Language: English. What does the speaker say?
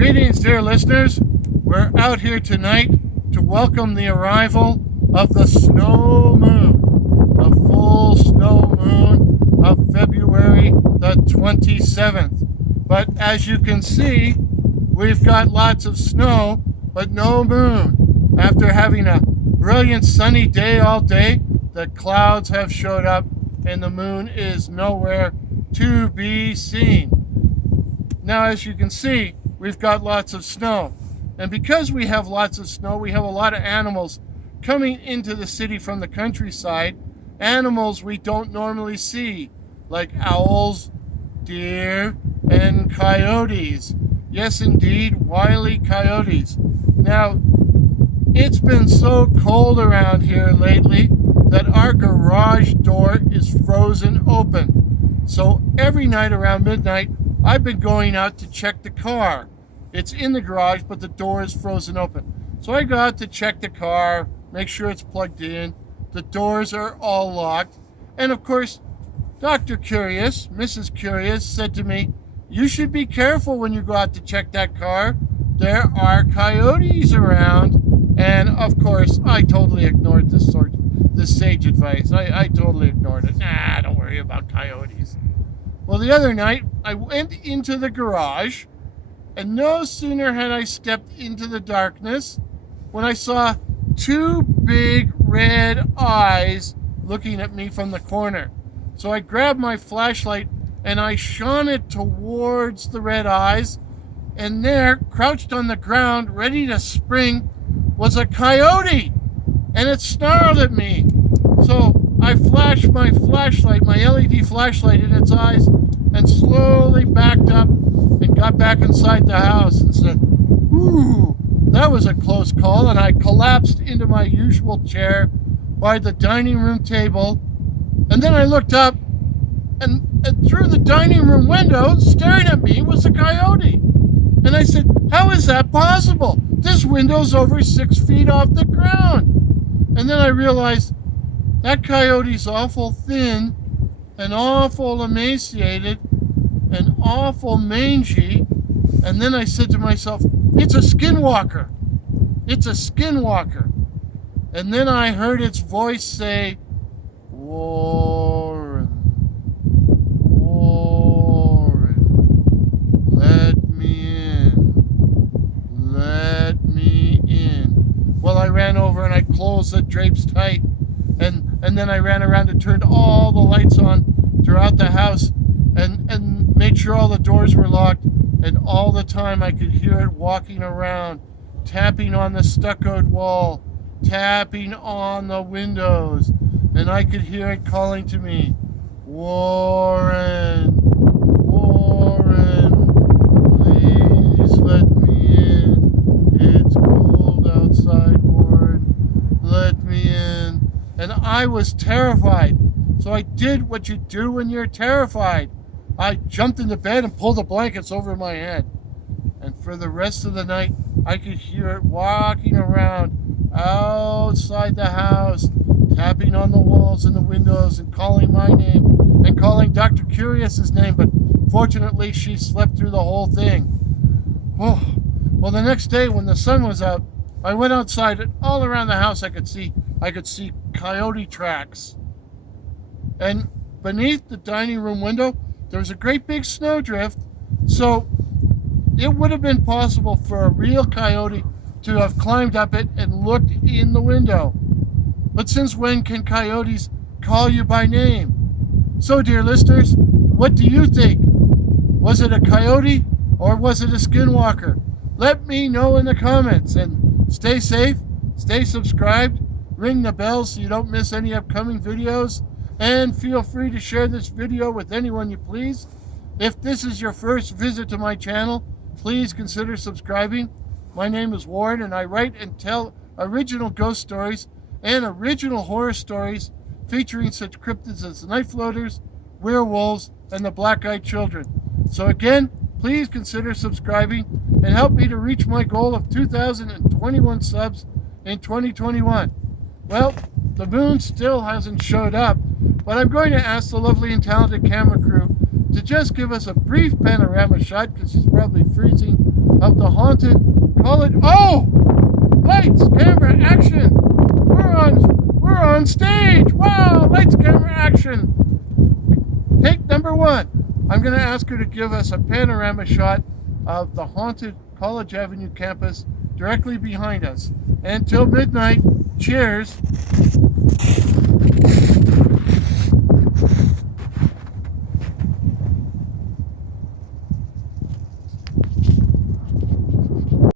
Greetings, dear listeners. We're out here tonight to welcome the arrival of the snow moon, the full snow moon of February the 27th. But as you can see, we've got lots of snow, but no moon. After having a brilliant sunny day all day, the clouds have showed up and the moon is nowhere to be seen. Now, as you can see, we've got lots of snow. And because we have lots of snow, we have a lot of animals coming into the city from the countryside. Animals we don't normally see, like owls, deer, and coyotes. Yes, indeed, wily coyotes. Now, it's been so cold around here lately that our garage door is frozen open. So every night around midnight, I've been going out to check the car. It's in the garage, but the door is frozen open. So I go out to check the car, make sure it's plugged in. The doors are all locked. And of course, Dr. Curious, Mrs. Curious, said to me, "You should be careful when you go out to check that car. There are coyotes around." And of course, I totally ignored this sage advice. I totally ignored it. Nah, don't worry about coyotes. Well, the other night, I went into the garage, and no sooner had I stepped into the darkness when I saw two big red eyes looking at me from the corner. So I grabbed my flashlight and I shone it towards the red eyes, and there, crouched on the ground, ready to spring, was a coyote, and it snarled at me. So I flashed my flashlight, my LED flashlight, in its eyes and slowly backed up and got back inside the house and said, "Ooh, that was a close call," and I collapsed into my usual chair by the dining room table. And then I looked up, and through the dining room window, staring at me, was a coyote. And I said, "How is that possible? This window's over 6 feet off the ground." And then I realized that coyote's awful thin and awful emaciated and awful mangy. And then I said to myself, "It's a skinwalker. It's a skinwalker." And then I heard its voice say, "Warren, Warren, let me in, let me in." Well, I ran over and I closed the drapes tight. And then I ran around and turned all the lights on throughout the house and made sure all the doors were locked. And all the time I could hear it walking around, tapping on the stuccoed wall, tapping on the windows. And I could hear it calling to me, "Warren, Warren, please let me in. It's cold outside, Warren. Let me in." And I was terrified. So I did what you do when you're terrified. I jumped into bed and pulled the blankets over my head. And for the rest of the night, I could hear it walking around outside the house, tapping on the walls and the windows and calling my name and calling Dr. Curious's name. But fortunately, she slept through the whole thing. Oh, well, the next day when the sun was out, I went outside, and all around the house I could see coyote tracks. And beneath the dining room window, there was a great big snowdrift. So it would have been possible for a real coyote to have climbed up it and looked in the window. But since when can coyotes call you by name? So, dear listeners, what do you think? Was it a coyote or was it a skinwalker? Let me know in the comments, and stay safe, stay subscribed, ring the bell so you don't miss any upcoming videos, and feel free to share this video with anyone you please. If this is your first visit to my channel, please consider subscribing. My name is Warren, and I write and tell original ghost stories and original horror stories featuring such cryptids as night floaters, werewolves, and the black-eyed children. So again, please consider subscribing and help me to reach my goal of 2,021 subs in 2021. Well, the moon still hasn't showed up, but I'm going to ask the lovely and talented camera crew to just give us a brief panorama shot, because she's probably freezing, of the haunted college. Oh! Lights, camera, action! We're on stage! Wow! Lights, camera, action! Take number 1. I'm going to ask her to give us a panorama shot of the haunted College Avenue campus directly behind us. Until midnight, cheers!